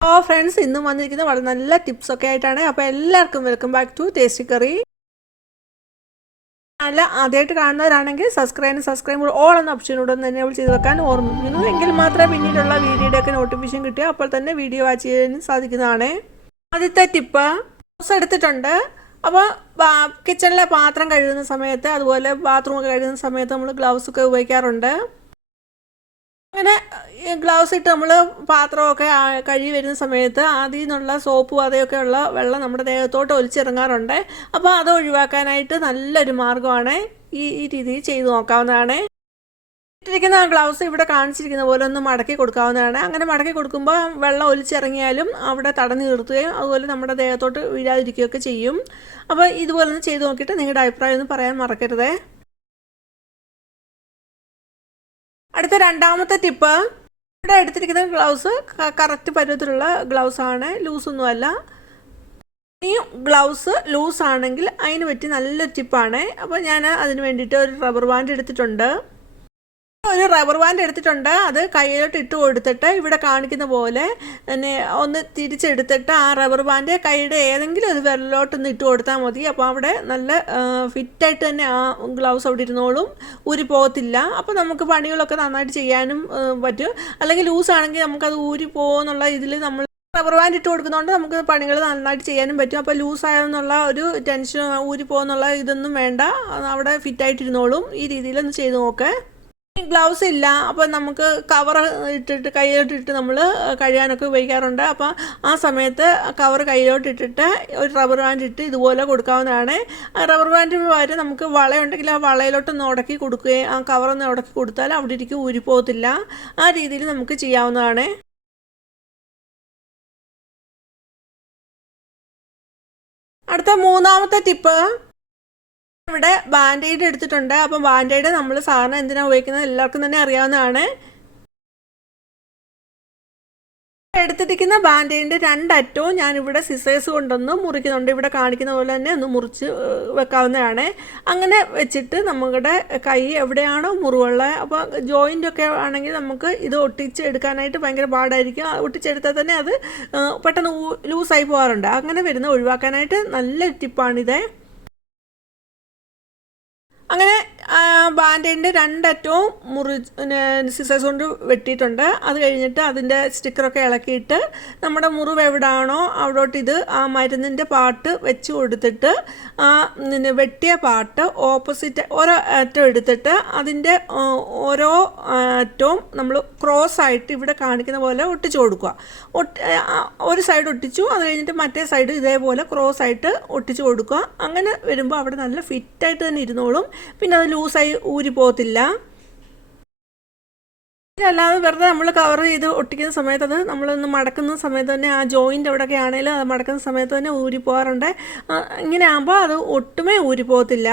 Friends, ഇന്നും വന്നിരിക്കുന്നത് വളരെ നല്ല ടിപ്സൊക്കെ ആയിട്ടാണ്. അപ്പോൾ എല്ലാവർക്കും welcome back to tasty curry. അല്ല, ആദ്യമായിട്ട് കാണുന്നവരാണെങ്കിൽ സബ്സ്ക്രൈബ് ഓൾ എന്ന ഓപ്ഷനോട് ഒന്ന് എനേബിൾ ചെയ്ത് വെക്കാൻ ഓർമ്മിപ്പിക്കുന്നു. എങ്കിൽ മാത്രമേ പിന്നീടുള്ള വീഡിയോയുടെയൊക്കെ നോട്ടിഫിക്കേഷൻ കിട്ടിയ അപ്പോൾ തന്നെ വീഡിയോ വാച്ച് ചെയ്യാൻ സാധിക്കുന്നതാണ്. ആദ്യത്തെ ടിപ്പ്, ഗ്ലൗസ് എടുത്തിട്ടുണ്ട്. അപ്പോൾ കിച്ചണിലെ പാത്രം കഴുകുന്ന സമയത്ത്, അതുപോലെ ബാത്റൂമൊക്കെ കഴുകുന്ന സമയത്ത് നമ്മൾ ഗ്ലൗസ് ഒക്കെ ഉപയോഗിക്കാറുണ്ട്. അങ്ങനെ ഗ്ലൗസ് ഇട്ട് നമ്മൾ പാത്രമൊക്കെ കഴുകി വരുന്ന സമയത്ത് അതിൽ നിന്നുള്ള സോപ്പ് പതയൊക്കെ ഉള്ള വെള്ളം നമ്മുടെ ദേഹത്തോട്ട് ഒലിച്ചിറങ്ങാറുണ്ട്. അപ്പോൾ അത് ഒഴിവാക്കാനായിട്ട് നല്ലൊരു മാർഗ്ഗമാണ് ഈ രീതിയിൽ ചെയ്തു നോക്കാവുന്നതാണ്. ഇട്ടിരിക്കുന്ന ഗ്ലൗസ് ഇവിടെ കാണിച്ചിരിക്കുന്ന പോലെ ഒന്ന് മടക്കി കൊടുക്കാവുന്നതാണ്. അങ്ങനെ മടക്കി കൊടുക്കുമ്പോൾ വെള്ളം ഒലിച്ചിറങ്ങിയാലും അവിടെ തടഞ്ഞു നിർത്തുകയും അതുപോലെ നമ്മുടെ ദേഹത്തോട്ട് വീഴാതിരിക്കുകയൊക്കെ ചെയ്യും. അപ്പോൾ ഇതുപോലെ ഒന്ന് ചെയ്ത് നോക്കിയിട്ട് നിങ്ങളുടെ അഭിപ്രായം ഒന്ന് പറയാൻ മറക്കരുതേ. അടുത്ത രണ്ടാമത്തെ ടിപ്പ്, ഇവിടെ എടുത്തിരിക്കുന്ന ഗ്ലൗസ് കറക്റ്റ് പരുവത്തിലുള്ള ഗ്ലൗസാണ്, ലൂസൊന്നുമല്ല. ഈ ഗ്ലൗസ് ലൂസാണെങ്കിൽ അതിന് പറ്റി നല്ലൊരു ടിപ്പാണ്. അപ്പോൾ ഞാൻ അതിന് വേണ്ടിയിട്ട് ഒരു റബ്ബർ ബാൻഡ് എടുത്തിട്ടുണ്ട്. അത് കയ്യിലോട്ട് ഇട്ട് കൊടുത്തിട്ട് ഇവിടെ കാണിക്കുന്ന പോലെ തന്നെ ഒന്ന് തിരിച്ചെടുത്തിട്ട് ആ റബ്ബർ ബാൻഡ് കൈയുടെ ഏതെങ്കിലും ഒരു വിരലിലോട്ടൊന്ന് ഇട്ട് കൊടുത്താൽ മതി. അപ്പോൾ അവിടെ നല്ല ഫിറ്റായിട്ട് തന്നെ ആ ഗ്ലൗസ് അവിടെ ഇരുന്നോളും, ഊരി പോകത്തില്ല. അപ്പോൾ നമുക്ക് പണികളൊക്കെ നന്നായിട്ട് ചെയ്യാനും പറ്റും. അല്ലെങ്കിൽ ലൂസാണെങ്കിൽ നമുക്കത് ഊരി പോകുമെന്നുള്ള ഇതിൽ നമ്മൾ റബ്ബർ ബാൻഡ് ഇട്ട് കൊടുക്കുന്നതുകൊണ്ട് നമുക്ക് പണികൾ നന്നായിട്ട് ചെയ്യാനും പറ്റും. അപ്പോൾ ലൂസായെന്നുള്ള ഒരു ടെൻഷൻ, ഊരി പോകുന്നുള്ള ഇതൊന്നും വേണ്ട, അവിടെ ഫിറ്റായിട്ടിരുന്നോളും. ഈ രീതിയിലൊന്ന് ചെയ്ത് നോക്ക്. ഗ്ലൗസ് ഇല്ല, അപ്പോൾ നമുക്ക് കവർ ഇട്ടിട്ട് കയ്യിലോട്ടിട്ട് നമ്മൾ കഴുകാനൊക്കെ ഉപയോഗിക്കാറുണ്ട്. അപ്പോൾ ആ സമയത്ത് കവർ കയ്യിലോട്ടിട്ടിട്ട് ഒരു റബ്ബർ ബാൻഡ് ഇട്ട് ഇതുപോലെ കൊടുക്കാവുന്നതാണ്. റബ്ബർ ബാൻഡിന് പകരം നമുക്ക് വളയുണ്ടെങ്കിൽ ആ വളയിലോട്ടൊന്ന് ഉടക്കി കൊടുക്കുകയും ആ കവറൊന്ന് ഉടക്കി കൊടുത്താൽ അവിടെ ഇരിക്കും, ഊരിപ്പോകത്തില്ല. ആ രീതിയിൽ നമുക്ക് ചെയ്യാവുന്നതാണ്. അടുത്ത മൂന്നാമത്തെ ടിപ്പ്, ഇവിടെ ബാൻഡേഡ് എടുത്തിട്ടുണ്ട്. അപ്പം ബാൻഡേഡ് നമ്മൾ സാധാരണ എന്തിനാണ് ഉപയോഗിക്കുന്നത് എല്ലാവർക്കും തന്നെ അറിയാവുന്നതാണ്. എടുത്തിരിക്കുന്ന ബാൻഡേഡിൻ്റെ രണ്ടറ്റവും ഞാനിവിടെ സിസേഴ്സ് കൊണ്ടൊന്ന് മുറിക്കുന്നുണ്ട്. ഇവിടെ കാണിക്കുന്ന പോലെ തന്നെ ഒന്ന് മുറിച്ച് വെക്കാവുന്നതാണ്. അങ്ങനെ വെച്ചിട്ട് നമ്മുടെ കൈ എവിടെയാണോ മുറിവുള്ളത്, അപ്പോൾ ജോയിൻ്റൊക്കെ ആണെങ്കിൽ നമുക്ക് ഇത് ഒട്ടിച്ചെടുക്കാനായിട്ട് ഭയങ്കര പാടായിരിക്കും. ഒട്ടിച്ചെടുത്താൽ തന്നെ അത് പെട്ടെന്ന് ലൂസായി പോകാറുണ്ട്. അങ്ങനെ വരുന്ന ഒഴിവാക്കാനായിട്ട് നല്ലൊരു ടിപ്പാണിത്. അങ്ങനെ ബാൻഡേഡിൻ്റെ രണ്ടറ്റവും സിസേഴ്സ് കൊണ്ട് വെട്ടിയിട്ടുണ്ട്. അത് കഴിഞ്ഞിട്ട് അതിൻ്റെ സ്റ്റിക്കറൊക്കെ ഇളക്കിയിട്ട് നമ്മുടെ മുറിവ് എവിടെയാണോ അവിടോട്ട് ഇത് ആ മരുന്നിൻ്റെ പാർട്ട് വെച്ച് കൊടുത്തിട്ട് ആ വെട്ടിയ പാർട്ട് ഓപ്പോസിറ്റ് ഓരോ അറ്റം എടുത്തിട്ട് അതിൻ്റെ ഓരോ അറ്റവും നമ്മൾ ക്രോസ് ആയിട്ട് ഇവിടെ കാണിക്കുന്ന പോലെ ഒട്ടിച്ചു കൊടുക്കുക. ഒരു സൈഡ് ഒട്ടിച്ചു, അത് കഴിഞ്ഞിട്ട് മറ്റേ സൈഡ് ഇതേപോലെ ക്രോസ് ആയിട്ട് ഒട്ടിച്ചു കൊടുക്കുക. അങ്ങനെ വരുമ്പോൾ അവിടെ നല്ല ഫിറ്റായിട്ട് തന്നെ ഇരുന്നോളും. പിന്നെ അത് ലൂസായി ഊരി പോകത്തില്ല. അല്ലാതെ വെറുതെ നമ്മൾ കവർ ചെയ്ത് ഒട്ടിക്കുന്ന സമയത്ത് അത് നമ്മളൊന്ന് മടക്കുന്ന സമയത്ത് തന്നെ ആ ജോയിൻ്റ് എവിടെയൊക്കെ ആണെങ്കിലും അത് മടക്കുന്ന സമയത്ത് തന്നെ ഊരി പോകാറുണ്ട്. ഇങ്ങനെ ആകുമ്പോൾ അത് ഒട്ടുമേ ഊരി പോകത്തില്ല.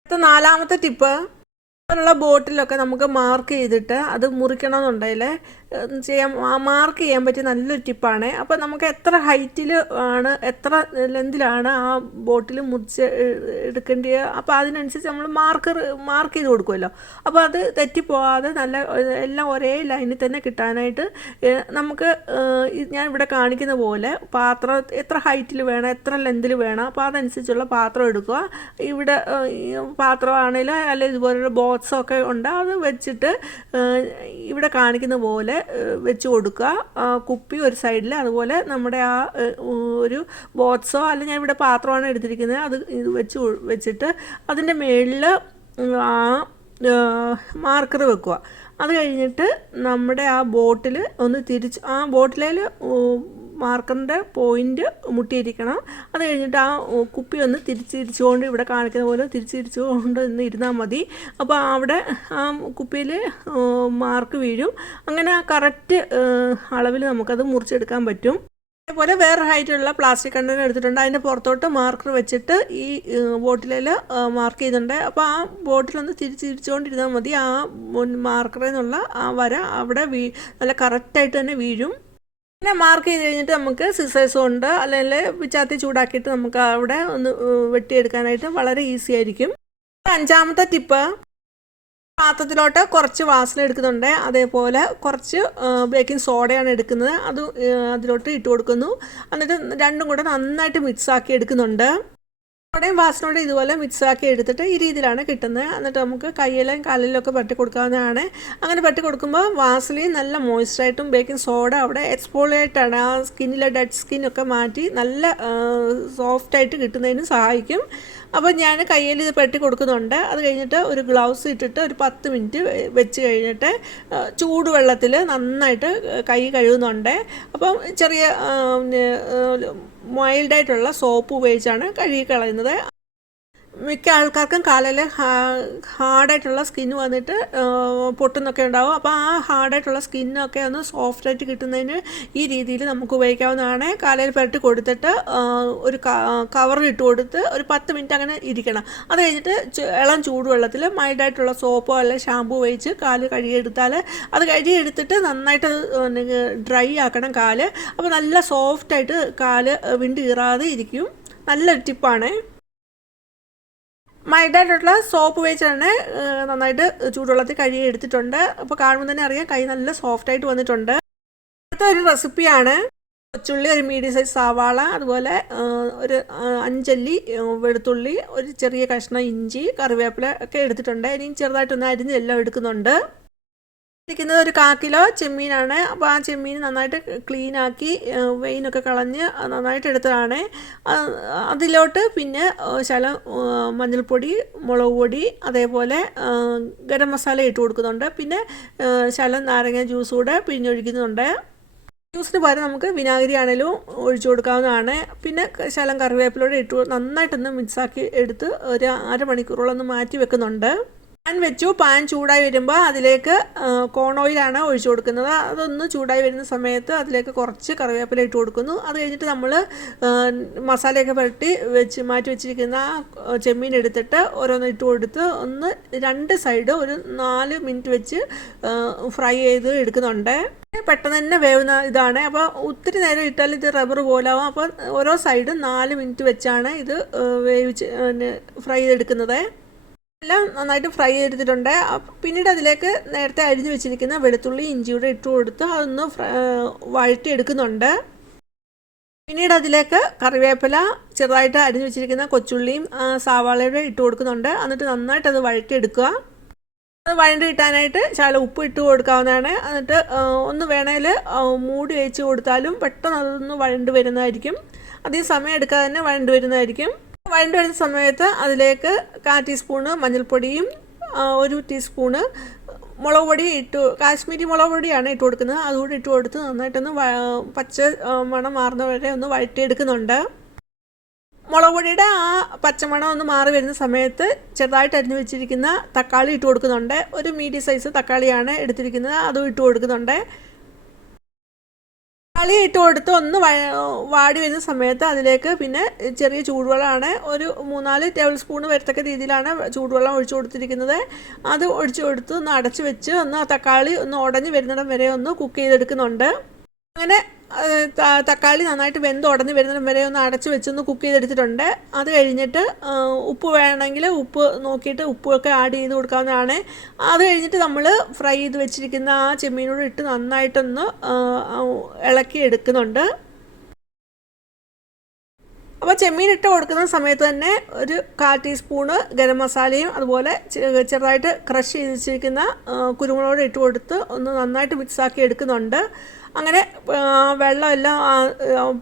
അടുത്ത നാലാമത്തെ ടിപ്പ്, അങ്ങനെയുള്ള ബോട്ടിലൊക്കെ നമുക്ക് മാർക്ക് ചെയ്തിട്ട് അത് മുറിക്കണമെന്നുണ്ടെങ്കിൽ മാർക്ക് ചെയ്യാൻ പറ്റിയ നല്ലൊരു ടിപ്പാണ്. അപ്പോൾ നമുക്ക് എത്ര ഹൈറ്റിൽ ആണ് എത്ര ലെന്തിലാണ് ആ ബോട്ടിൽ മുറിച്ച് എടുക്കേണ്ടത്, അപ്പോൾ അതിനനുസരിച്ച് നമ്മൾ മാർക്ക് ചെയ്ത് കൊടുക്കുമല്ലോ. അപ്പോൾ അത് തെറ്റിപ്പോകാതെ നല്ല എല്ലാം ഒരേ ലൈനിൽ തന്നെ കിട്ടാനായിട്ട് നമുക്ക് ഞാൻ ഇവിടെ കാണിക്കുന്ന പോലെ പാത്രം എത്ര ഹൈറ്റിൽ വേണം, എത്ര ലെന്തിൽ വേണം, അപ്പോൾ അതനുസരിച്ചുള്ള പാത്രം എടുക്കുക. ഇവിടെ പാത്രമാണെങ്കിൽ അല്ലെങ്കിൽ ഇതുപോലുള്ള ബോക്സൊക്കെ ഉണ്ട്, അത് വെച്ചിട്ട് ഇവിടെ കാണിക്കുന്ന പോലെ വെച്ച് കൊടുക്കുക. കുപ്പി ഒരു സൈഡിൽ, അതുപോലെ നമ്മുടെ ആ ഒരു ബോക്സോ അല്ല ഞാൻ ഇവിടെ പാത്രമാണ് എടുത്തിരിക്കുന്നത്, അത് ഇത് വെച്ചിട്ട് അതിൻ്റെ മുകളിൽ ആ മാർക്കർ വെക്കുക. അത് കഴിഞ്ഞിട്ട് നമ്മുടെ ആ ബോട്ടിൽ ഒന്ന് തിരിച്ച് ആ ബോട്ടിലേൽ മാർക്കറിൻ്റെ പോയിൻ്റ് മുട്ടിയിരിക്കണം. അത് കഴിഞ്ഞിട്ട് ആ കുപ്പി ഒന്ന് തിരിച്ചുകൊണ്ട് ഇവിടെ കാണിക്കുന്ന പോലെ തിരിച്ചുകൊണ്ട് ഒന്ന് ഇരുന്നാൽ മതി. അപ്പോൾ അവിടെ ആ കുപ്പിയിൽ മാർക്ക് വീഴും. അങ്ങനെ ആ കറക്റ്റ് അളവിൽ നമുക്കത് മുറിച്ചെടുക്കാൻ പറ്റും. അതേപോലെ വേറെ ഹൈറ്റുള്ള പ്ലാസ്റ്റിക് കണ്ടെയ്നർ എടുത്തിട്ടുണ്ട്. അതിൻ്റെ പുറത്തോട്ട് മാർക്കർ വെച്ചിട്ട് ഈ ബോട്ടിലിൽ മാർക്ക് ചെയ്തിട്ടുണ്ട്. അപ്പോൾ ആ ബോട്ടിലൊന്ന് തിരിച്ചുകൊണ്ടിരുന്നാൽ മതി. ആ മാർക്കറിൽ നിന്നുള്ള ആ വര അവിടെ നല്ല കറക്റ്റായിട്ട് തന്നെ വീഴും. പിന്നെ മാർക്ക് ചെയ്ത് കഴിഞ്ഞിട്ട് നമുക്ക് സിസേഴ്സ് കൊണ്ട് അല്ലെങ്കിൽ പിച്ചാത്തി ചൂടാക്കിയിട്ട് നമുക്ക് അവിടെ ഒന്ന് വെട്ടിയെടുക്കാനായിട്ട് വളരെ ഈസി ആയിരിക്കും. അഞ്ചാമത്തെ ടിപ്പ്, പാത്രത്തിലോട്ട് കുറച്ച് വാസന എടുക്കുന്നുണ്ട്, അതേപോലെ കുറച്ച് ബേക്കിംഗ് സോഡയാണ് എടുക്കുന്നത്, അത് അതിലോട്ട് ഇട്ട് കൊടുക്കുന്നു. എന്നിട്ട് രണ്ടും കൂടെ നന്നായിട്ട് മിക്സാക്കി എടുക്കുന്നുണ്ട്. സോഡയും വാസനയോടെ ഇതുപോലെ മിക്സാക്കി എടുത്തിട്ട് ഈ രീതിയിലാണ് കിട്ടുന്നത്. എന്നിട്ട് നമുക്ക് കയ്യിലും കാലിലും ഒക്കെ പറ്റി കൊടുക്കാവുന്നതാണ്. അങ്ങനെ പറ്റി കൊടുക്കുമ്പോൾ വാസനയും നല്ല മോയ്സ്ചറായിട്ടും ബേക്കിംഗ് സോഡ അവിടെ എക്സ്പോളിയേറ്റാണ്, ആ സ്കിന്നിലെ ഡെഡ് സ്കിന്നൊക്കെ മാറ്റി നല്ല സോഫ്റ്റായിട്ട് കിട്ടുന്നതിന് സഹായിക്കും. അപ്പോൾ ഞാൻ കയ്യിൽ ഇത് പെട്ടി കൊടുക്കുന്നുണ്ട്. അത് കഴിഞ്ഞിട്ട് ഒരു ഗ്ലൗസ് ഇട്ടിട്ട് ഒരു 10 മിനിറ്റ് വെച്ച് കഴിഞ്ഞിട്ട് ചൂടുവെള്ളത്തിൽ നന്നായിട്ട് കൈ കഴുകുന്നുണ്ട്. അപ്പം ചെറിയ മൈൽഡായിട്ടുള്ള സോപ്പ് ഉപയോഗിച്ചാണ് കഴുകി കളയുന്നത്. മിക്ക ആൾക്കാർക്കും കാലിൽ ഹാർഡായിട്ടുള്ള സ്കിന്ന് വന്നിട്ട് പൊട്ടുന്നൊക്കെ ഉണ്ടാവും. അപ്പോൾ ആ ഹാർഡായിട്ടുള്ള സ്കിന്നൊക്കെ ഒന്ന് സോഫ്റ്റായിട്ട് കിട്ടുന്നതിന് ഈ രീതിയിൽ നമുക്ക് ഉപയോഗിക്കാവുന്നതാണ്. കാലിൽ പുരട്ടി കൊടുത്തിട്ട് ഒരു കവറിലിട്ട് കൊടുത്ത് ഒരു 10 മിനിറ്റ് അങ്ങനെ ഇരിക്കണം. അത് കഴിഞ്ഞിട്ട് ഇളം ചൂടുവെള്ളത്തിൽ മൈൽഡായിട്ടുള്ള സോപ്പോ അല്ലെങ്കിൽ ഷാമ്പൂ ഉപയോഗിച്ച് കാല് കഴുകിയെടുത്താൽ, അത് കഴുകിയെടുത്തിട്ട് നന്നായിട്ട് ഡ്രൈ ആക്കണം കാല്. അപ്പോൾ നല്ല സോഫ്റ്റായിട്ട് കാല് വിണ്ട് കീറാതെ ഇരിക്കും. നല്ലൊരു ടിപ്പാണ്. മൈൽഡായിട്ടുള്ള സോപ്പ് ഉപയോഗിച്ചാണ് നന്നായിട്ട് ചൂടുവെള്ളത്തിൽ കഴുകി എടുത്തിട്ടുണ്ട്. അപ്പോൾ കാണുമ്പോൾ തന്നെ അറിയാം കൈ നല്ല സോഫ്റ്റായിട്ട് വന്നിട്ടുണ്ട്. അടുത്ത ഒരു റെസിപ്പിയാണ് കൊച്ചുള്ളി, ഒരു മീഡിയം സൈസ് സവാള, അതുപോലെ ഒരു 5 അല്ലി വെളുത്തുള്ളി, ഒരു ചെറിയ കഷ്ണം ഇഞ്ചി, കറിവേപ്പില ഒക്കെ എടുത്തിട്ടുണ്ട്. ഇനിയും ചെറുതായിട്ടൊന്ന് അരിഞ്ഞെല്ലാം എടുക്കുന്നുണ്ട്. ഇരിക്കുന്നത് ഒരു 1/4 കിലോ ചെമ്മീനാണ്. അപ്പോൾ ആ ചെമ്മീൻ നന്നായിട്ട് ക്ലീനാക്കി വെയിനൊക്കെ കളഞ്ഞ് നന്നായിട്ട് എടുത്തതാണ്. അതിലോട്ട് പിന്നെ ശകലം മഞ്ഞൾപ്പൊടി, മുളക് പൊടി, അതേപോലെ ഗരം മസാല ഇട്ട് കൊടുക്കുന്നുണ്ട്. പിന്നെ ശകലം നാരങ്ങ ജ്യൂസ് കൂടെ പിഴിഞ്ഞൊഴിക്കുന്നുണ്ട്. ജ്യൂസിന് പകരം നമുക്ക് വിനാഗിരി ആണെങ്കിലും ഒഴിച്ചു കൊടുക്കാവുന്നതാണ്. പിന്നെ ശകലം കറിവേപ്പിലൂടെ ഇട്ട് നന്നായിട്ടൊന്ന് മിക്സാക്കി എടുത്ത് ഒരു അരമണിക്കൂറോളം ഒന്ന് മാറ്റി വെക്കുന്നുണ്ട്. പാൻ വെച്ചു. പാൻ ചൂടായി വരുമ്പോൾ അതിലേക്ക് കോൺ ഓയിലാണ് ഒഴിച്ചു കൊടുക്കുന്നത്. അതൊന്ന് ചൂടായി വരുന്ന സമയത്ത് അതിലേക്ക് കുറച്ച് കറിവേപ്പില ഇട്ട് കൊടുക്കുന്നു. അത് കഴിഞ്ഞിട്ട് നമ്മൾ മസാലയൊക്കെ പുരട്ടി മാറ്റി വെച്ചിരിക്കുന്ന ചെമ്മീൻ എടുത്തിട്ട് ഓരോന്ന് ഇട്ട് കൊടുത്ത് ഒന്ന് 2 സൈഡ് ഒരു 4 മിനിറ്റ് വെച്ച് ഫ്രൈ ചെയ്ത് എടുക്കുന്നുണ്ട്. പെട്ടെന്ന് തന്നെ വേവുന്ന ഇതാണ്. അപ്പോൾ ഒത്തിരി നേരം ഇട്ടാൽ ഇത് റബ്ബർ പോലാവും. അപ്പോൾ ഓരോ സൈഡും 4 മിനിറ്റ് വെച്ചാണ് ഇത് വേവിച്ച് ഫ്രൈ ചെയ്തെടുക്കുന്നത്. എല്ലാം നന്നായിട്ട് ഫ്രൈ ചെയ്തിട്ടുണ്ട്. പിന്നീട് അതിലേക്ക് നേരത്തെ അരിഞ്ഞു വെച്ചിരിക്കുന്ന വെളുത്തുള്ളി ഇഞ്ചിയുടെ ഇട്ട് കൊടുത്ത് അതൊന്ന് വഴറ്റി എടുക്കുന്നുണ്ട്. പിന്നീട് അതിലേക്ക് കറിവേപ്പില, ചെറുതായിട്ട് അരിഞ്ഞു വെച്ചിരിക്കുന്ന കൊച്ചുള്ളിയും സവാളയുടെ ഇട്ട് കൊടുക്കുന്നുണ്ട്. എന്നിട്ട് നന്നായിട്ട് അത് വഴറ്റിയെടുക്കുക. അത് വഴണ്ടി കിട്ടാനായിട്ട് ശകലം ഉപ്പ് ഇട്ട് കൊടുക്കാവുന്നതാണ്. എന്നിട്ട് ഒന്ന് വേണേൽ മൂടി വെച്ച് കൊടുത്താലും പെട്ടെന്ന് അതൊന്ന് വഴണ്ട് വരുന്നതായിരിക്കും. അധികം സമയം എടുക്കാതെ തന്നെ വഴണ്ട് വരുന്നതായിരിക്കും. വഴണ്ട് വരുന്ന സമയത്ത് അതിലേക്ക് 1/4 ടീസ്പൂണ് മഞ്ഞൾപ്പൊടിയും 1 ടീസ്പൂണ് മുളക് പൊടി കാശ്മീരി മുളക് പൊടിയാണ് ഇട്ട് കൊടുക്കുന്നത്. അതുകൂടി ഇട്ട് കൊടുത്ത് നന്നായിട്ടൊന്ന് പച്ച മണം മാറുന്നവരെ ഒന്ന് വഴറ്റിയെടുക്കുന്നുണ്ട്. മുളക് പൊടിയുടെ ആ പച്ചമണം ഒന്ന് മാറി വരുന്ന സമയത്ത് ചെറുതായിട്ട് അരിഞ്ഞു വെച്ചിരിക്കുന്ന തക്കാളി ഇട്ട് കൊടുക്കുന്നുണ്ട്. ഒരു മീഡിയം സൈസ് തക്കാളിയാണ് എടുത്തിരിക്കുന്നത്, അതും ഇട്ട് കൊടുക്കുന്നുണ്ട്. തക്കാളി ഇട്ട് കൊടുത്ത് ഒന്ന് വാടി വരുന്ന സമയത്ത് അതിലേക്ക് പിന്നെ ചെറിയ ചൂടുവെള്ളമാണ്, ഒരു 3-4 ടേബിൾ സ്പൂൺ വരത്തക്ക രീതിയിലാണ് ചൂടുവെള്ളം ഒഴിച്ചു കൊടുത്തിരിക്കുന്നത്. അത് ഒഴിച്ചു കൊടുത്ത് ഒന്ന് അടച്ചു വെച്ച് ഒന്ന് തക്കാളി ഒന്ന് ഉടഞ്ഞ് വരുന്നിടം വരെ ഒന്ന് കുക്ക് ചെയ്തെടുക്കുന്നുണ്ട്. അങ്ങനെ തക്കാളി നന്നായിട്ട് വെന്ത് ഉടഞ്ഞ് വരുന്നിടം വരെ ഒന്ന് അടച്ചു വെച്ചൊന്ന് കുക്ക് ചെയ്തെടുത്തിട്ടുണ്ട്. അത് കഴിഞ്ഞിട്ട് ഉപ്പ് വേണമെങ്കിൽ ഉപ്പ് നോക്കിയിട്ട് ഉപ്പൊക്കെ ആഡ് ചെയ്ത് കൊടുക്കാവുന്നതാണ്. അത് കഴിഞ്ഞിട്ട് നമ്മൾ ഫ്രൈ ചെയ്ത് വെച്ചിരിക്കുന്ന ആ ചെമ്മീനോട് ഇട്ട് നന്നായിട്ടൊന്ന് ഇളക്കി എടുക്കുന്നുണ്ട്. അപ്പോൾ ചെമ്മീൻ ഇട്ട് കൊടുക്കുന്ന സമയത്ത് തന്നെ ഒരു 1/4 ടീസ്പൂണ് ഗരം മസാലയും അതുപോലെ ചെറുതായിട്ട് ക്രഷ് ചെയ്ത് വെച്ചിരിക്കുന്ന കുരുമുളക് ഇട്ട് കൊടുത്ത് ഒന്ന് നന്നായിട്ട് മിക്സാക്കി എടുക്കുന്നുണ്ട്. അങ്ങനെ വെള്ളമെല്ലാം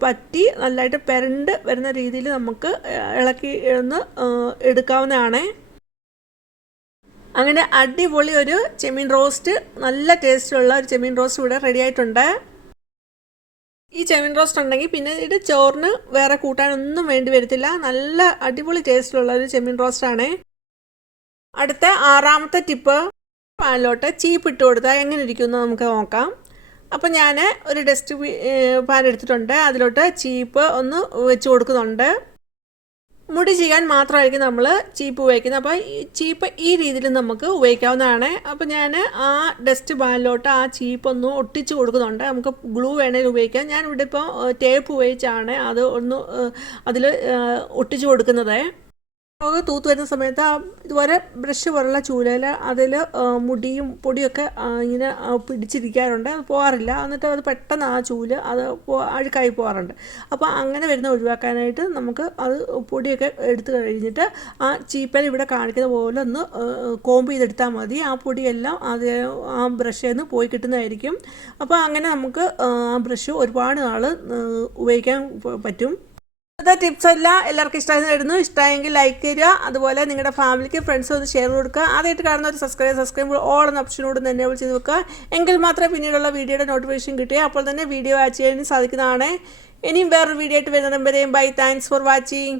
പറ്റി നല്ലതായിട്ട് പെരണ്ട് വരുന്ന രീതിയിൽ നമുക്ക് ഇളക്കി ഒന്ന് എടുക്കാവുന്നതാണ്. അങ്ങനെ അടിപൊളി ഒരു ചെമ്മീൻ റോസ്റ്റ്, നല്ല ടേസ്റ്റുള്ള ഒരു ചെമ്മീൻ റോസ്റ്റ് ഇവിടെ റെഡി ആയിട്ടുണ്ട്. ഈ ചെമ്മീൻ റോസ്റ്റ് ഉണ്ടെങ്കിൽ പിന്നെ ഇത് ചോറിന് വേറെ കൂട്ടാനൊന്നും വേണ്ടി വരത്തില്ല. നല്ല അടിപൊളി ടേസ്റ്റിലുള്ള ഒരു ചെമ്മീൻ റോസ്റ്റാണ്. അടുത്ത 6ാമത്തെ ടിപ്പ്, പാനിലോട്ട് ചീപ്പ് ഇട്ട് കൊടുത്താൽ എങ്ങനെ ഇരിക്കുമെന്ന് നമുക്ക് നോക്കാം. അപ്പോൾ ഞാൻ ഒരു ഡസ്റ്റ് പാൻ എടുത്തിട്ടുണ്ട്. അതിലോട്ട് ചീപ്പ് ഒന്ന് വെച്ച് കൊടുക്കുന്നുണ്ട്. മുടി ചെയ്യാൻ മാത്രമായിരിക്കും നമ്മൾ ചീപ്പ് ഉപയോഗിക്കുന്നത്. അപ്പോൾ ഈ ചീപ്പ് ഈ രീതിയിൽ നമുക്ക് ഉപയോഗിക്കാവുന്നതാണ്. അപ്പോൾ ഞാൻ ആ ഡസ്റ്റ് പാനിലോട്ട് ആ ചീപ്പ് ഒന്ന് ഒട്ടിച്ച് കൊടുക്കുന്നുണ്ട്. നമുക്ക് ഗ്ലൂ വേണമെങ്കിൽ ഉപയോഗിക്കാം. ഞാൻ ഇവിടെ ഇപ്പോൾ ടേപ്പ് ഉപയോഗിച്ചാണ് അത് ഒന്ന് അതിൽ ഒട്ടിച്ച് കൊടുക്കുന്നത്. ഒക്കെ തൂത്ത് വരുന്ന സമയത്ത് ഇതുപോലെ ബ്രഷ് പോലുള്ള ചൂലയിൽ അതിൽ മുടിയും പൊടിയൊക്കെ ഇങ്ങനെ പിടിച്ചിരിക്കാറുണ്ട്, അത് പോകാറില്ല. എന്നിട്ട് അത് പെട്ടെന്ന് ആ ചൂല് അത് അഴുക്കായി പോകാറുണ്ട്. അപ്പോൾ അങ്ങനെ വരുന്ന ഒഴിവാക്കാനായിട്ട് നമുക്ക് അത് പൊടിയൊക്കെ എടുത്തു കഴിഞ്ഞിട്ട് ആ ചീപ്പൽ ഇവിടെ കാണിക്കുന്ന പോലെ ഒന്ന് കോമ്പ് ചെയ്തെടുത്താൽ മതി. ആ പൊടിയെല്ലാം അത് ആ ബ്രഷിൽ നിന്ന് പോയി കിട്ടുന്നതായിരിക്കും. അപ്പോൾ അങ്ങനെ നമുക്ക് ആ ബ്രഷ് ഒരുപാട് നാൾ ഉപയോഗിക്കാൻ പറ്റും. ഇന്നത്തെ ടിപ്സ് എല്ലാം എല്ലാവർക്കും ഇഷ്ടമായിരുന്നു. ഇഷ്ടമായെങ്കിൽ ലൈക്ക് ചെയ്യുക, അതുപോലെ നിങ്ങളുടെ ഫാമിലിക്ക് ഫ്രണ്ട്സ് ഒന്ന് ഷെയർ കൊടുക്കുക. ആദ്യമായിട്ട് കാണുന്ന ഒരു സബ്സ്ക്രൈബ് ഓൾ എന്ന ഓപ്ഷനോട് തന്നെ എനേബിൾ ചെയ്ത് വെക്കുക. എങ്കിൽ മാത്രമേ പിന്നീടുള്ള വീഡിയോയുടെ നോട്ടിഫിക്കേഷൻ കിട്ടുക. അപ്പോൾ തന്നെ വീഡിയോ വാച്ച് ചെയ്യാൻ സാധിക്കുന്നതാണ്. ഇനിയും വേറൊരു വീഡിയോ ആയിട്ട് വരുന്നതുവരെയും ബൈ. Thanks for watching.